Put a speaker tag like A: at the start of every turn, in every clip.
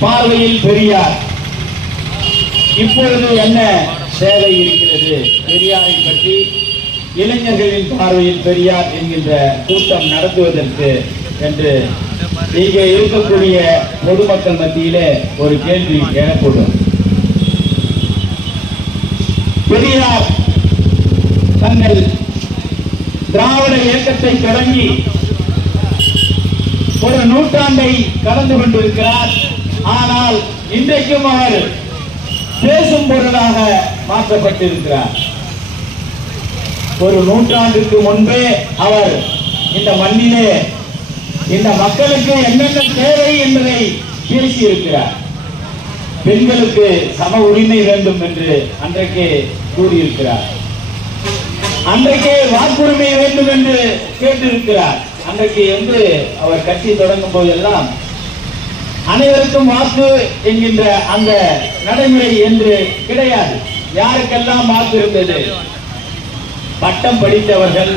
A: பார்வையில் பெரியார். இப்பொழுது என்ன சேவை இருக்கிறது? பெரியாரை பற்றி இளைஞர்களின் பார்வையில் பெரியார் என்கின்ற கூட்டம் நடத்துவதற்கு என்று இங்கே இருக்கக்கூடிய பொதுமக்கள் மத்தியிலே ஒரு கேள்வி எனப்படும். பெரியார் தங்கள் திராவிட இயக்கத்தை தொடங்கி ஒரு நூற்றாண்டை கடந்து கொண்டிருக்கிறார். ஆனால் இன்றைக்கும் அவர் பேசும் பொருளாக மாற்றப்பட்டிருக்கிறார். ஒரு நூற்றாண்டுக்கு முன்பே அவர் இந்த மண்ணிலே இந்த மக்களுக்கு என்னென்ன தேவை என்பதை பேசியிருக்கிறார். பெண்களுக்கு சம உரிமை வேண்டும் என்று அன்றைக்கே கூறியிருக்கிறார். அன்றைக்கே வாக்குரிமை வேண்டும் என்று கேட்டிருக்கிறார். அன்றைக்கு வந்து அவர் கட்சி தொடங்கும் போதெல்லாம் அனைவருக்கும் வாக்கு என்கின்ற அந்த நடைமுறை என்று கிடையாது. யாருக்கெல்லாம் வாக்கு இருந்தது? பட்டம் படித்தவர்கள்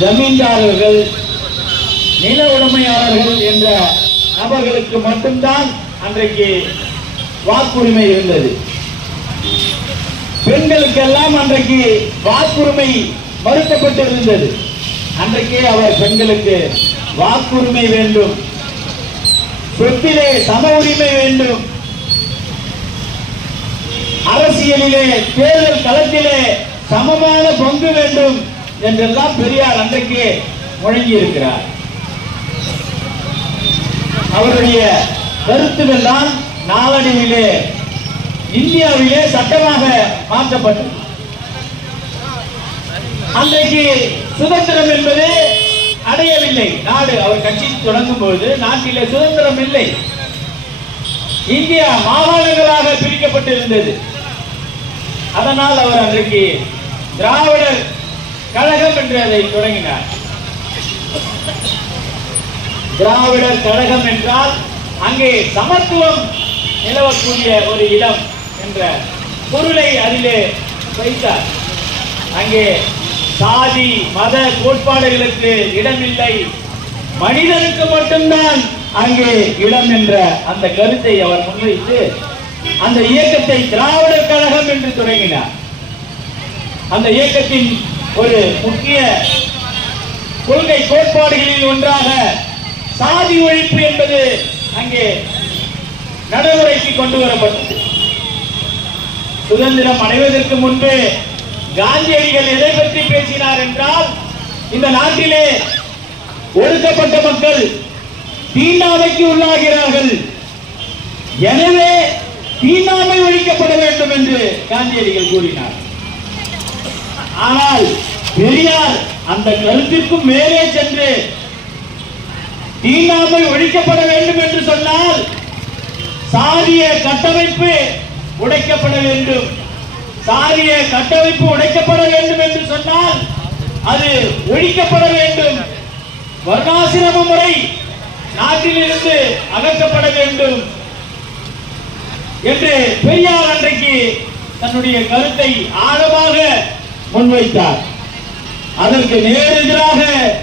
A: ஜமீன்தாரர்கள் நில உடைமையாளர்கள் என்ற நபர்களுக்கு மட்டும்தான் அன்றைக்கு வாக்குரிமை இருந்தது. பெண்களுக்கெல்லாம் அன்றைக்கு வாக்குரிமை மறுக்கப்பட்டிருந்தது அன்றைக்கே அவர் பெண்களுக்கு வாக்குரிமை வேண்டும். சொத்திலே சம உரிமை வேண்டும். அரசியலிலே தேர்தல் களத்திலே சமமான பங்கு வேண்டும் என்றெல்லாம் பெரியார் அன்றைக்கே முழங்கி இருக்கிறார் அவருடைய கருத்துக்கள் தான் நாளடைவிலே இந்தியாவிலே சட்டமாக மாற்றப்பட்டது. அன்றைக்கு சுதந்திரம் என்பது அடையவில்லை. நாடு அவர் கட்சி தொடங்கும் போது நாட்டிலே சுதந்திரம் இல்லை. இந்தியா மாகாணங்களாக பிரிக்கப்பட்டிருந்தது. அதனால் அவர் அன்றைக்கு திராவிடர் கழகம் என்று அதை தொடங்கினார். திராவிடர் கழகம் என்றால் அங்கே சமத்துவம் நிலவக்கூடிய ஒரு இடம் என்ற பொருளை அதிலே வைத்தார். அங்கே சாதி மத கோட்பாடுகளுக்கு இடமில்லை. மனிதனுக்கு மட்டும்தான் அங்கே இடம் என்ற அந்த கருத்தை அவர் முன்வைத்து அந்த இயக்கத்தை திராவிடர் கழகம் என்று தொடங்கினார். அந்த இயக்கத்தின் ஒரு முக்கிய கொள்கை கோட்பாடுகளில் ஒன்றாக சாதி ஒழிப்பு என்பது அங்கே நடைமுறைக்கு கொண்டு வரப்பட்டது. சுதந்திரம் அடைவதற்கு முன்பு காந்தியடிகள் எதை பற்றி பேசினார் என்றால் இந்த நாட்டிலே ஒடுக்கப்பட்ட மக்கள் தீண்டாமைக்கு உள்ளாகிறார்கள். எனவே தீண்டாமை ஒழிக்கப்பட வேண்டும் என்று காந்தியடிகள் கூறினார். ஆனால் பெரியார் அந்த கருத்திற்கும் மேலே சென்று தீண்டாமை ஒழிக்கப்பட வேண்டும் என்று சொன்னால் சாதிய கட்டமைப்பு உடைக்கப்பட வேண்டும். சாதிய கட்டமைப்பு உடைக்கப்பட வேண்டும் என்று சொன்னால் அது ஒழிக்கப்பட வேண்டும். வர்ணாசிரம முறை நாட்டிலிருந்து அகற்றப்பட வேண்டும் என்று பெரியார் அன்றைக்கு தன்னுடைய கருத்தை ஆழமாக முன்வைத்தார். அதற்கு நேரெதிராக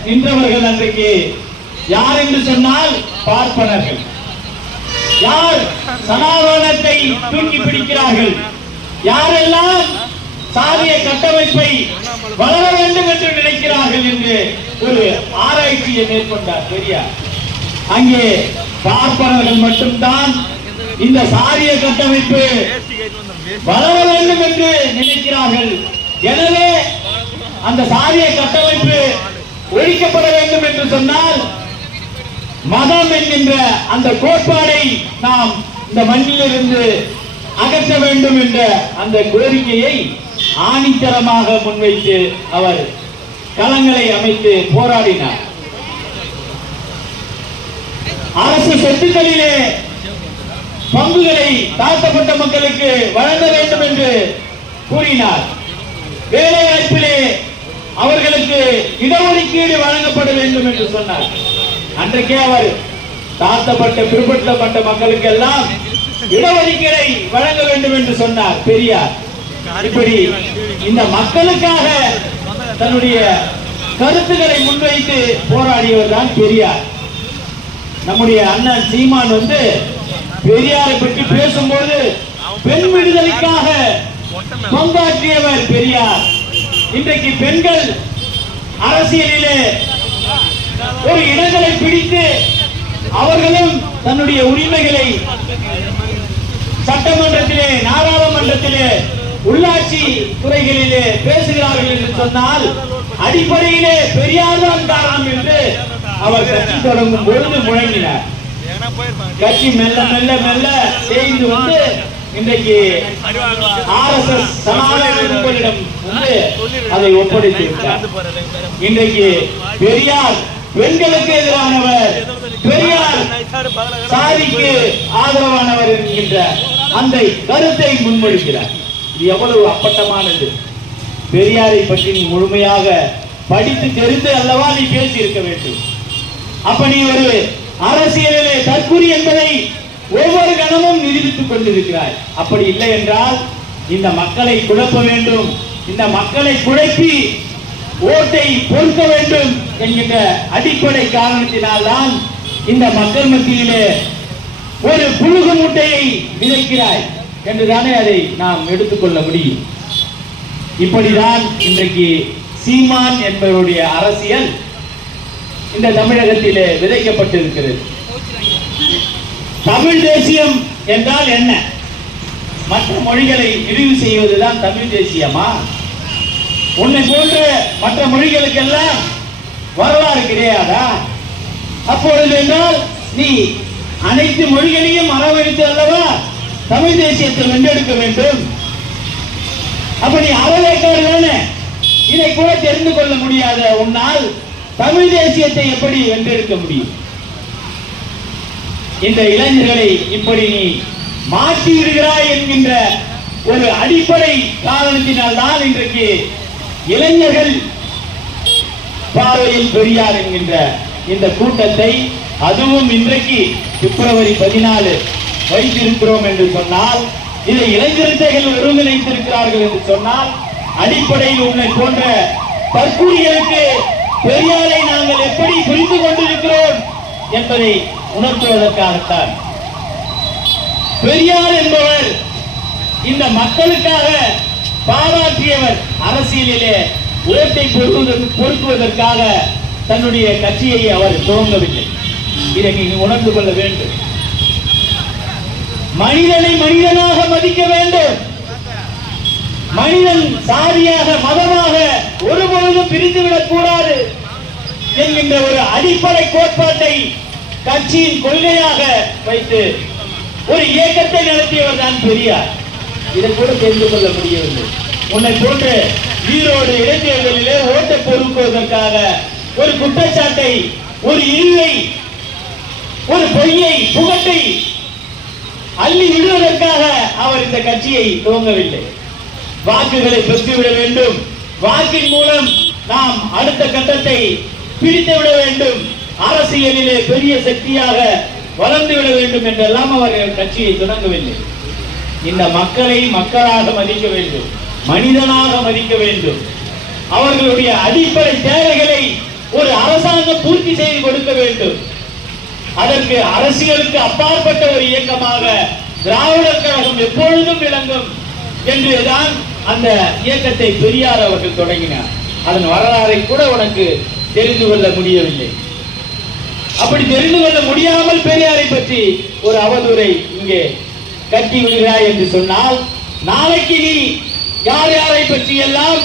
A: நின்றவர்கள் அன்றைக்கு யார் என்று சொன்னால் பார்ப்பனர்கள். யார் சனாதனத்தை தூக்கி பிடிக்கிறார்கள்? யாரெல்லாம் சாதிய கட்டமைப்பை வளர வேண்டும் என்று நினைக்கிறார்கள் என்று ஒரு ஆராய்ச்சியை மேற்கொண்டார் பெரியார். அங்கே பார்ப்பனர்கள் மட்டும்தான் இந்த சாரிய கட்டமைப்பு வளர வேண்டும் என்று நினைக்கிறார்கள். எனவே அந்த சாரிய கட்டமைப்பு ஒழிக்கப்பட வேண்டும் என்று சொன்னால் மதம் என்கின்ற அந்த கோட்பாடை நாம் இந்த மண்ணிலிருந்து அகற்ற வேண்டும் என்ற அந்த கோரிக்கையை ஆணித்தரமாக முன்வைத்து அவர் களங்களை அமைத்து போராடினார். அரசு சொத்துக்களிலே பங்குகளை தாழ்த்தப்பட்ட மக்களுக்கு வழங்க வேண்டும் என்று கூறினார். வேலை வாய்ப்பிலே அவர்களுக்கு இடஒதுக்கீடு வழங்கப்பட வேண்டும் என்று சொன்னார். அன்றைக்கே அவர் தாழ்த்தப்பட்ட பிற்படுத்தப்பட்ட மக்களுக்கு எல்லாம் இடஒதுக்கீடை வழங்க வேண்டும் என்று சொன்னார் பெரியார். இப்படி இந்த மக்களுக்காக தன்னுடைய கருத்துக்களை முன்வைத்து போராடியவர் தான் பெரியார். நம்முடைய அண்ணன் சீமான் வந்து பெரியாரை பற்றி பேசும்போது பெண் விடுதலைக்காக பங்காற்றியவர் பெரியார். இன்றைக்கு பெண்கள் அரசியலிலே ஒரு இடங்களை பிடித்து அவர்களும் தன்னுடைய உரிமைகளை சட்டமன்றத்திலே நாடாளுமன்றத்திலே உள்ளாட்சி துறைகளிலே பேசுகிறார்கள் என்று சொன்னால் அடிப்படையிலே பெரியார் தான் காரணம் என்று அவர் கட்சி தொடங்கும் பொழுது முழங்கினார். கட்சி மெல்ல மெல்ல மெல்ல தேய்ந்து வந்து இன்றைக்கு ஆர் எஸ் சனாதன கும்பலிடம் வந்து அதை ஒப்படைத்து விட்டார். இன்றைக்கு பெரியார் பெண்களுக்கு எதிரானவர் பெரியார் சாதிக்கு ஆதரவானவர் என்கின்ற அந்த கருத்தை முன்மொழிக்கிறார் இது எவ்வளவு அப்பட்டமானது? பெரியாரை பற்றி நீ முழுமையாக படித்து தெரிந்து அல்லவா நீ பேசி இருக்க வேண்டும். அப்ப நீ ஒரு அரசியலிலே தற்குறி என்பதை ஒவ்வொரு கணமும் நிரூபித்துக் கொண்டிருக்கிறாய். அப்படி இல்லை என்றால் இந்த மக்களை குழப்ப வேண்டும். இந்த மக்களை குழப்பி ஓட்டை பொறுக்க வேண்டும் என்கின்ற அடிப்படை காரணத்தினால்தான் இந்த மக்கள் மத்தியிலே ஒரு புழுகு மூட்டையை விதைக்கிறாய் என்றுதானே அதை நாம் எடுத்துக்கொள்ள முடியும். இப்படிதான் இன்றைக்கு சீமான் என்பவருடைய அரசியல் இந்த தமிழகத்திலே விதைக்கப்பட்டிருக்கிறது. தமிழ் தேசியம் என்றால் என்ன? மற்ற மொழிகளை இழிவு செய்வதுதான் தமிழ் தேசியமா? உன்னை போன்ற மற்ற மொழிகளுக்கெல்லாம் வரலாறு கிடையாதா? அப்பொழுது என்றால் நீ அனைத்து மொழிகளையும் அரவணைத்து அல்லவா தமிழ் தேசியத்தை வென்றெடுக்க வேண்டும்? அப்படி நீ இதை கூட தெரிந்து கொள்ள முடியாத உன்னால் தமிழ் தேசியத்தை எப்படி வென்றெடுக்க முடியும்? இந்த இளைஞர்களை இப்படி நீ மாற்றி விடுகிறாய் என்கின்ற ஒரு அடிப்படை காரணத்தினால் தான் இன்றைக்கு இளைஞர்கள் பார்வையில் பெரியார் என்கின்ற இந்த கூட்டத்தை அதுவும் இன்றைக்கு பிப்ரவரி பதினாலு வைத்திருக்கிறோம் என்று சொன்னால் இதை இளைஞர்கள் ஒருங்கிணைத்திருக்கிறார்கள் என்று சொன்னால் அடிப்படையில் உன்னை போன்ற தற்கூலிகளுக்கு பெரியாரை நாங்கள் எப்படி புரிந்து கொண்டிருக்கிறோம் என்பதை உணர்த்துவதற்காகத்தான். பெரியார் என்பவர் இந்த மக்களுக்காக பாராட்டியவர் அரசியலிலே ஓட்டை பொறுக்குவதற்கு பொறுக்குவதற்காக தன்னுடைய கட்சியை அவர் துவங்கவில்லை. இதை நீ உணர்ந்து கொள்ள வேண்டும். மனிதனை மனிதனாக மதிக்க வேண்டும். மனிதன் சாதியாக மதமாக ஒருபொழுதும் பிரிந்துவிடக் கூடாது என்கின்ற ஒரு அடிப்படை கோட்பாட்டை கட்சியின் கொள்கையாக வைத்து ஒரு இயக்கத்தை நடத்தியவர் தான் பெரியார். இதை கூட தெரிந்து கொள்ள முடியவில்லை. உன்னை போன்று ஈரோடு இடைத்தேர்தலிலே ஓட்டை பொறுக்குவதற்காக ஒரு குற்றச்சாட்டை ஒரு இழிவை ஒரு பொய்யை புகட்டை அள்ளி விடுவதற்காக அவர் இந்த கட்சியை துவங்கவில்லை. வாக்குகளை பெற்றுவிட வேண்டும். வாக்கின் மூலம் நாம் அடுத்த கட்டத்தை பிடித்து விட வேண்டும். அரசியலிலே பெரிய சக்தியாக வளர்ந்து விட வேண்டும் என்றெல்லாம் அவர் கட்சியை தொடங்கவில்லை. இந்த மக்களை மக்களாக மதிக்க வேண்டும். மனிதனாக மதிக்க வேண்டும். அவர்களுடைய அடிப்படை தேவைகளை ஒரு அரசாங்கம் பூர்த்தி செய்து கொடுக்க வேண்டும். அதற்கு அரசியலுக்கு அப்பாற்பட்ட ஒரு இயக்கமாக திராவிடர் கழகம் எப்பொழுதும் விளங்கும் என்றுதான் அந்த இயக்கத்தை பெரியார் அவர்கள் தொடங்கினார். அதன் வரலாறை கூட உனக்கு தெரிந்து கொள்ள முடியவில்லை. அப்படி தெரிந்து கொள்ள முடியாமல் பெரியாரை பற்றி ஒரு அவதூரை இங்கே கட்டி விடுகிறாய் என்று சொன்னால் நாளைக்கு நீ யார் யாரை பற்றி எல்லாம்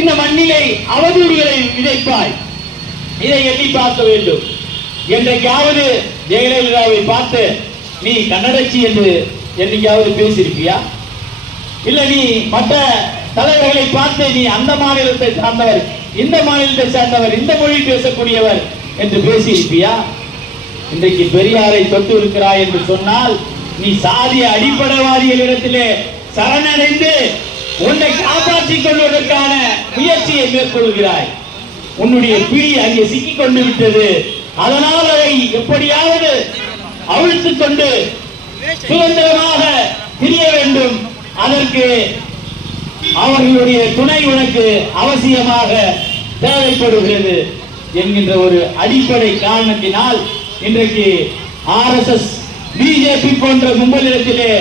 A: இந்த மண்ணிலை அவதூறுகளை விதைப்பாய் இதை எண்ணி பார்க்க வேண்டும். என்றைக்காவது ஜெயலலிதாவை பார்த்து நீ கன்னடச்சி என்று என்னைக்காவது பேசியிருப்பியா இல்ல நீ மற்ற தலைவர்களை பார்த்து நீ அந்த மாநிலத்தை சார்ந்தவர் இந்த மாநிலத்தை சார்ந்தவர் இந்த மொழி பேசக்கூடியவர் என்று பேசியிருப்பியா இன்றைக்கு பெரியாரை தொட்டு இருக்கிறாய் என்று சொன்னால் நீ சாதிய அடிப்படைவாதிகளிடத்திலே சரணடைந்து உன்னை காப்பாற்றிக் கொள்வதற்கான முயற்சியை மேற்கொள்கிறாய். உன்னுடைய பிடி அங்கே சிக்கிக் கொண்டு விட்டது. அதனால் அதை எப்படியாவது அவிழ்த்துக் கொண்டு சுதந்திரமாக பிரிய வேண்டும். அதற்கு அவர்களுடைய துணை உனக்கு அவசியமாக தேவைப்படுகிறது என்கின்ற ஒரு அடிப்படை காரணத்தினால் இன்றைக்கு ஆர் எஸ் எஸ் பிஜேபி போன்ற கும்பலிடத்திலே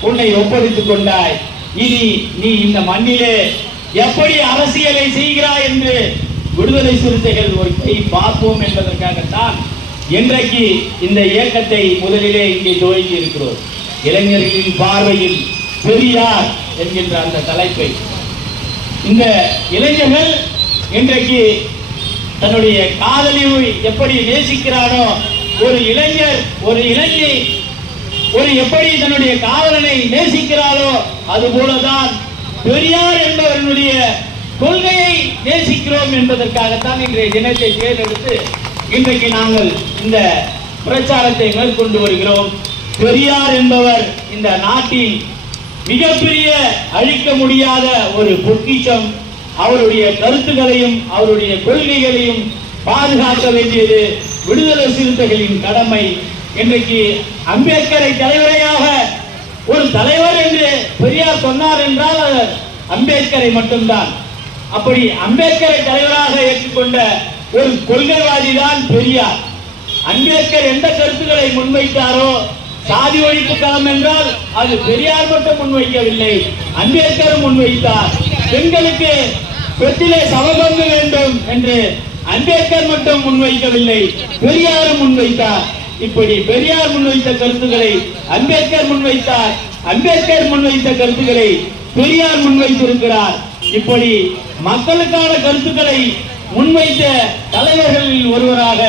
A: உன்னை ஒப்படைத்துக் கொண்டாய். இனி நீ இந்த மண்ணிலே எப்படி அரசியலை செய்கிறாய் என்று விடுதலை சிறுத்தைகள் ஒரு கை பார்ப்போம் என்பதற்காகத்தான் இன்றைக்கு இந்த இயக்கத்தை முதலிலே இங்கே துவங்கி இருக்கிறோம். இளைஞர்களின் பார்வையில் பெரியார் என்கின்ற அந்த தலைப்பை. இந்த இளைஞர்கள் இன்றைக்கு தன்னுடைய காதலியை எப்படி நேசிக்கிறானோ ஒரு இளைஞர் ஒரு இளைஞை ஒரு எப்படி தன்னுடைய காதலனை நேசிக்கிறாரோ அது போலதான் பெரியார் என்பவர்களுடைய கொள்கையை நேசிக்கிறோம் என்பதற்காகத்தான் இன்றைய தினத்தை தேர்ந்தெடுத்து இன்றைக்கு நாங்கள் இந்த பிரச்சாரத்தை மேற்கொண்டு வருகிறோம். பெரியார் என்பவர் இந்த நாட்டின் மிகப்பெரிய அழிக்க முடியாத ஒரு பொக்கிஷம். அவருடைய கருத்துக்களையும் அவருடைய கொள்கைகளையும் பாதுகாக்க வேண்டியது விடுதலை சிறுத்தைகளின் கடமை. இன்றைக்கு அம்பேத்கரை தலைவரையாக ஒரு தலைவர் என்று பெரியார் சொன்னார் என்றால் அம்பேத்கரை மட்டும்தான். அப்படி அம்பேத்கரை தலைவராக ஏற்றுக்கொண்ட ஒரு கொள்கைவாதி தான் பெரியார். அம்பேத்கர் எந்த கருத்துக்களை முன்வைத்தாரோ சாதி ஒழிப்பு களம் என்றால் அது பெரியார் மட்டும் முன்வைக்கவில்லை அம்பேத்கர் முன்வைத்தார். பெண்களுக்கு பெட்டிலே சமபங்கு வேண்டும் என்று அம்பேத்கர் மட்டும் முன்வைக்கவில்லை பெரியாரும் முன்வைத்தார். இப்படி பெரியார் முன்வைத்த கருத்துக்களை அம்பேத்கர் முன்வைத்தார். அம்பேத்கர் முன்வைத்த கருத்துக்களை பெரியார் முன்வைத்திருக்கிறார். இப்படி மக்களுக்கான கருத்துக்களை முன்வைத்த தலைவர்களில் ஒருவராக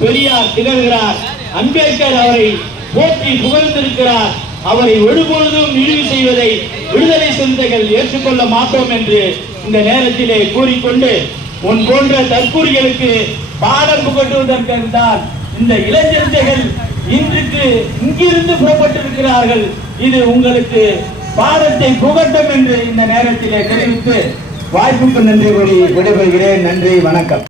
A: பெரியார் திகழ்கிறார். அம்பேத்கர் அவரை போற்றி புகழ்ந்திருக்கிறார். அவரை ஒருபொழுதும் இழிவு செய்வதை விடுதலை சிந்தைகள் ஏற்றுக்கொள்ள மாட்டோம் என்று இந்த நேரத்திலே கூறிக்கொண்டு உன் போன்ற தற்கூறிகளுக்கு பாடம் புகட்டுவதற்காக தான் இந்த இளைஞர்கள் இன்றுக்கு இங்கிருந்து புறப்பட்டிருக்கிறார்கள். இது உங்களுக்கு பாதத்தை புகட்டும் என்று இந்த நேரத்திலே தெரிவித்து வாய்ப்புக்கு நன்றி கூறி விடைபெறுகிறேன். நன்றி வணக்கம்.